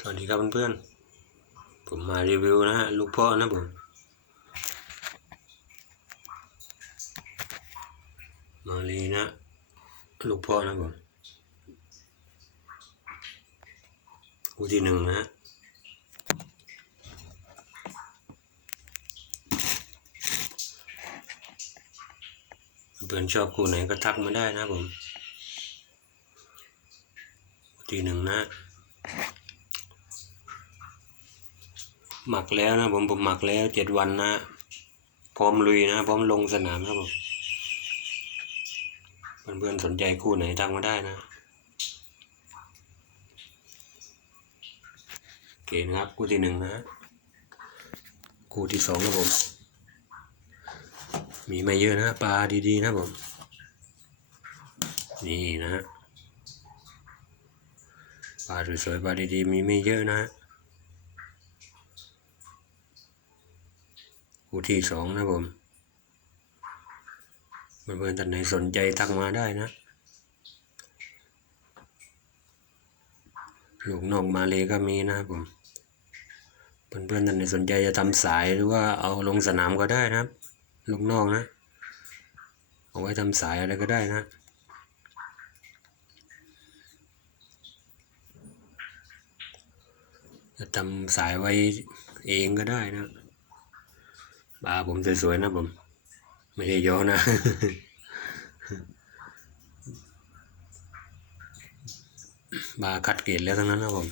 สวัสดีครับเพื่อนๆ ผมมารีวิวนะฮะลูกพ่อนะผมมาลีนะ ลูกพ่อนะผมคู่ที่หนึ่งนะฮะเพื่อนชอบคู่ไหนก็ทักมาได้นะผมคู่ที่หนึ่งนะ หมักแล้วนะผมผมหมักแล้วเจ็ดวันนะ พร้อมลุยนะ พร้อมลงสนามครับผมเพื่อนๆสนใจคู่ไหนทักมาได้นะโอเคนะครับคู่ที่หนึ่งนะคู่ที่สองนะผม มีไม่เยอะนะปลาดีๆนะผม นี่นะฮะปลาสวยๆปลาดีๆมีไม่เยอะนะ คู่ที่สองนะผมเพื่อนๆท่านไหนสนใจทักมาได้นะลูกนอกมาเลยก็มีนะครับผม เพื่อนๆท่านไหนสนใจจะทำสายหรือว่าเอาลงสนามก็ได้นะครับ ลูกนอกนะ เอาไว้ทำสายอะไรก็ได้นะจะทำสายไว้เองก็ได้นะ บาผมสวยๆนะผม ไม่ได้ย้อนะบาคัดเกรดแล้วทั้งนั้นนะผม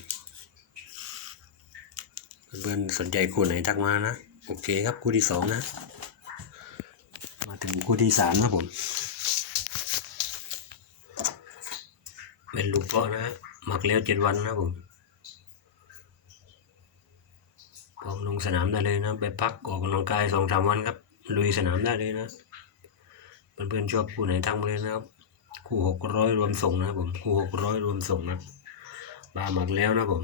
เพื่อนๆสนใจคู่ไหนทักมานะ โอเคครับคู่ที่สองนะ มาถึงคู่ที่สามนะผม เป็นลูกเพาะนะหมักแล้วเจ็ดวันนะผม ลอมลงสนามได้เลยนะ ไปพักออกกำลังกายสองสามวันครับลุยสนามได้เลยนะเพื่อนๆชอบคู่ไหนทักมาเลยนะครับ คู่หกร้อยรวมส่งนะผมคู่หกร้อยรวมส่งนะบาหมักแล้วนะผม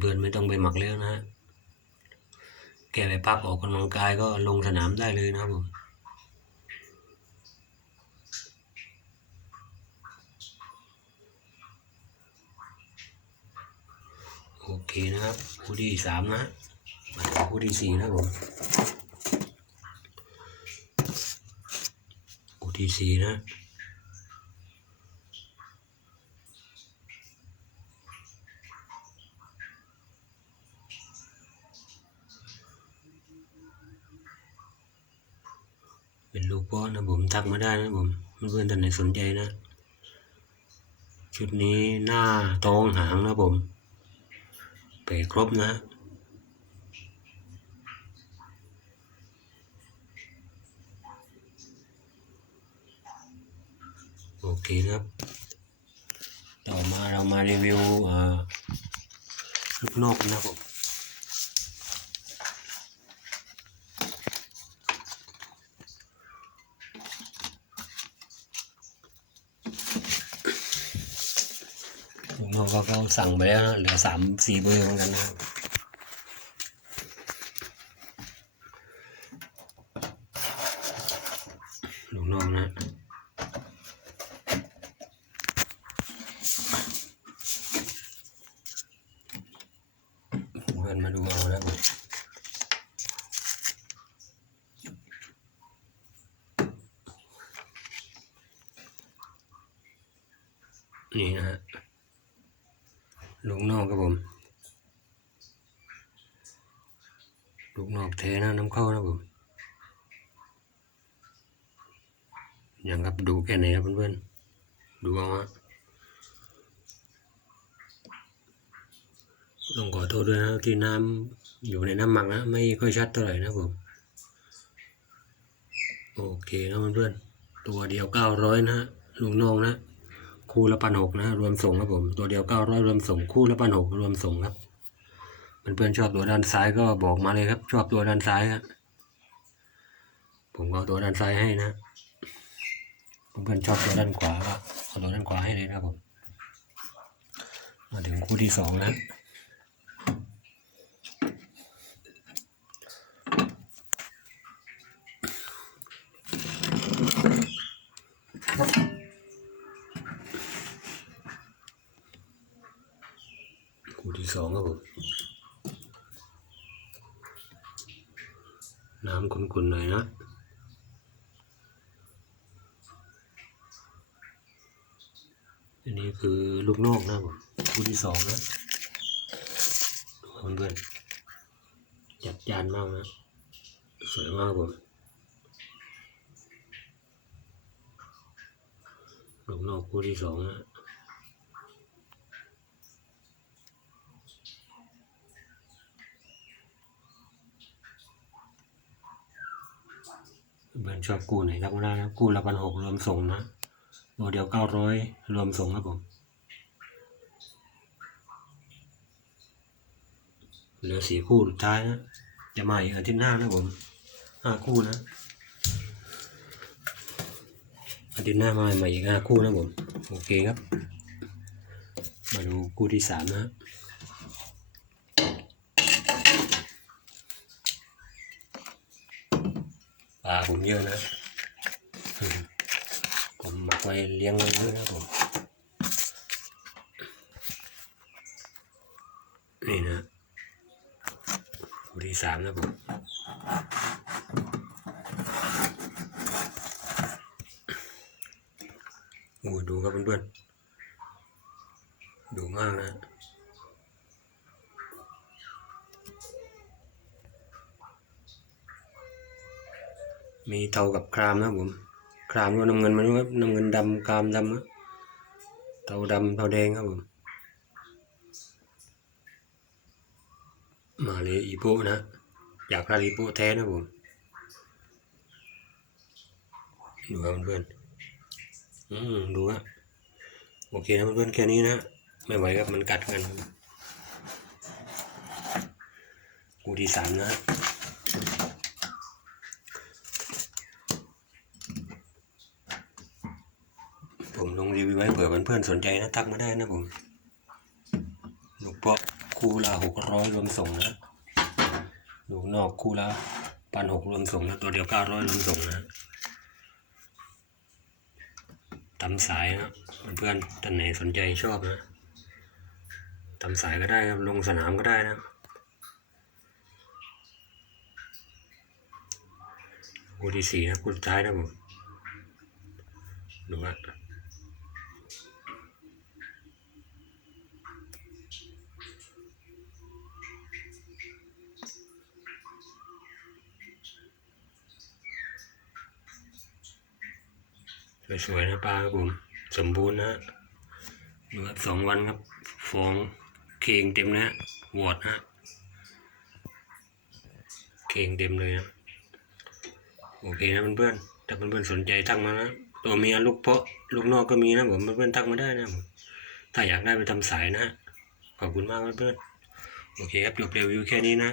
เพื่อนๆไม่ต้องไปหมักแล้วนะฮะแกไปพักออกกำลังกายก็ลงสนามได้เลยนะครับผม โอเคนะครับ คู่ที่สามนะคู่ที่สี่นะผมคู่ที่สี่นะเป็นลูกป้อนนะผมทักมาได้นะผมเพื่อนๆท่านไหนสนใจนะ ชุดนี้หน้าท้องหางนะผม ไปครบนะโอเคครับ ต่อมาเรามารีวิวลูกนกนะครับผม ลูกนก็เขาสั่งไปแล้วนะเหลือสามสี่เบอร์เหมือนกันนะครับลูกน้องนะเพื่อนมาดูเอานะผมนี่นะฮะ ลูกนอกครับผม ลูกนอกเทนะน้ำเข้านะผมอย่างครับดูแค่ไหนครับเพื่อนๆ ดูเอาฮะต้องขอโทษด้วยนะที่น้ำอยู่ในน้ำหมักนะ ไม่ค่อยชัดเท่าไหร่นะผม โอเคนะเพื่อนๆ ตัวเดียวเก้าร้อยนะฮะลุงน้องนะ คู่ละพันหกนะรวมส่งครับผม ตัวเดียวเก้าร้อยรวมส่งคู่ละพันหกรวมส่งครับเพื่อนๆชอบตัวด้านซ้ายก็บอกมาเลยครับ ชอบตัวด้านซ้ายครับผมก็เอาตัวด้านซ้ายให้นะเพื่อนๆชอบตัวด้านขวาก็เอาตัวด้านขวาให้เลยนะครับผมมาถึงคู่ที่สองนะสองครับผมน้ำขุ่นๆหน่อยนะอันนี้คือลูกนอกนะครับผมคู่ที่สองนะเพื่อนๆจัดจานมากนะ สวยมากครับผมลูกนอกคู่ที่สองนะ เพื่อน ชอบกู้ไหนรับก็ได้นะกู้ละพันหกรวมส่งนะตัวเดียวเก้าร้อยรวมส่งครับผมเหลือสี่คู่สุดท้ายนะจะมาอีกอาทิตย์หน้านะผมห้าคู่นะอาทิตย์หน้ามาใหม่อีกห้าคู่นะผมโอเคครับ มาดูคู่ที่สามนะ ปลา ผมเยอะนะ ผมหมักไว้เลี้ยงไว้เยอะนะผม นี่นะคู่ที่สามนะผมโอ้ดูครับเพื่อนๆ ดูมากนะ มีเทากับครามนะผมครามก็น้ำเงินมาด้วยครับน้ำเงินดำครามดำนะเทาดำเทาแดงครับผมมาเลยอีโปนะ อยากราลีโปแท้นะผมดูครับเพื่อนอืมดูฮะโอเคนะเพื่อนแค่นี้นะไม่ไหวครับมันกัดกันกูที่สามนะ ผมลงรีวิวไว้เผื่อเพื่อนๆสนใจนะทักมาได้นะผมลูกปาะคู่ละหกร้อยรวมส่งนะลูกนอกคู่ละพันหกรวมส่งนะตัวเดียวเก้าร้อยรวมส่งนะตำสายนะเพื่อนๆท่านไหนสนใจชอบนะตำสายก็ได้ครับลงสนามก็ได้นะคู่ที่สี่นะคู่สุดท้ายนะผมดูว่า สวยๆนะปลาครับผม สมบูรณ์นะดูครับสองวันครับฟองเคงเต็มนะวอดฮะเคงเต็มเลยนะโอเคนะเพื่อนๆถ้าเพื่อนๆสนใจทักมานะตัวเมียลูกเพาะลูกนอกก็มีนะผมเพื่อนๆทักมาได้นะผมถ้าอยากได้ไปทำสายนะฮะขอบคุณมากเพื่อนๆโอเคครับจบรีวิวแค่นี้นะ